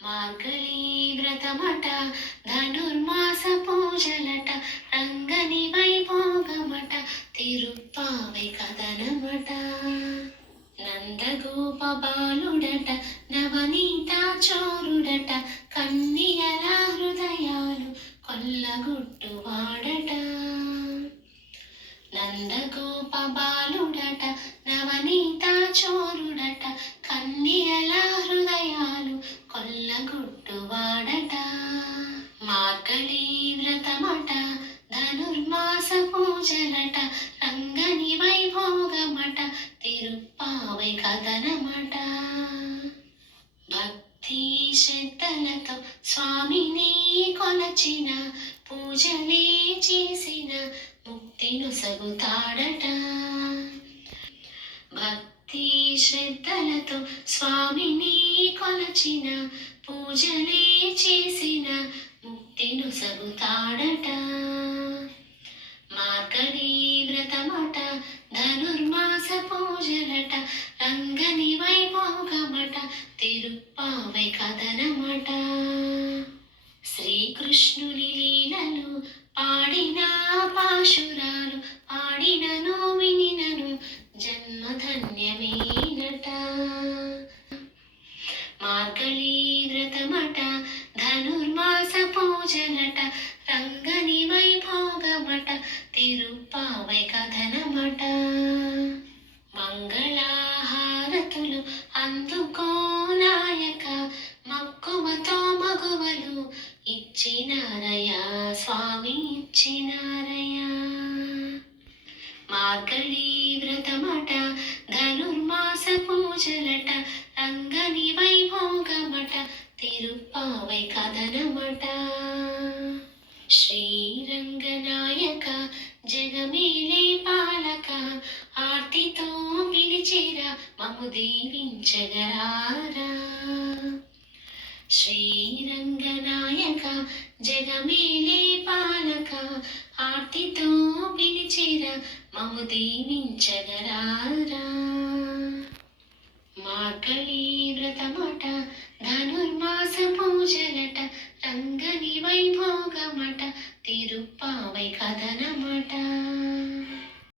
మార్గళీ వ్రతమట ధనుర్మాస పూజలట రంగని వైభోగమట తిరుప్పావై కథనమట నందగోప బాలుడట నవనీత చోరుడట కన్నియల హృదయాలు కొల్లగొట్టువాడట నందగోప బాలుడట నవనీత చోరుడట కన్నియల హృదయాలు కొల్లగొట్టువాడట మార్గళీ వ్రతమట ధనుర్మాస పూజలట రంగని వైభోగమట తిరుప్పావై కథనమట భక్తి శ్రద్ధలతో స్వామిని కొలచిన పూజలే చేసిన ముక్తి నొసగుతాడట భక్తి శ్రద్ధలతో స్వామిని కొలచిన పూజలే చేసిన ముక్తి నొసగుతాడట మార్గళీ వ్రతమట ధనుర్మాస పూజలట రంగని వైభోగమట తిరుప్పావై కథనమట శ్రీకృష్ణుని లీలలు పాడిన పాశురాలు పాడినను వినినను జన్మధన్యమేనట మార్గళీ వ్రతమట ధనుర్మాస పూజలట రంగని వైభోగమట తిరుప్పావై కథనమట మంగళహారతులు అందుకో నాయక మక్కువతో మగువలు ఇచ్చినారయ్యా స్వామి ఇచ్చినారయ్యా మార్గళీ వ్రతమట ధనుర్మాస పూజలట రంగని వైభోగమట తిరుప్పావై కథనమట శ్రీరంగనాయక జగమేలే పాలక ఆర్తితో పిలిచిరా మము దీవించగరారా శ్రీరంగనాయక జగమేలే పాలక ఆర్తితో పిలిచిరా మము దీవించగరారా మార్గళీ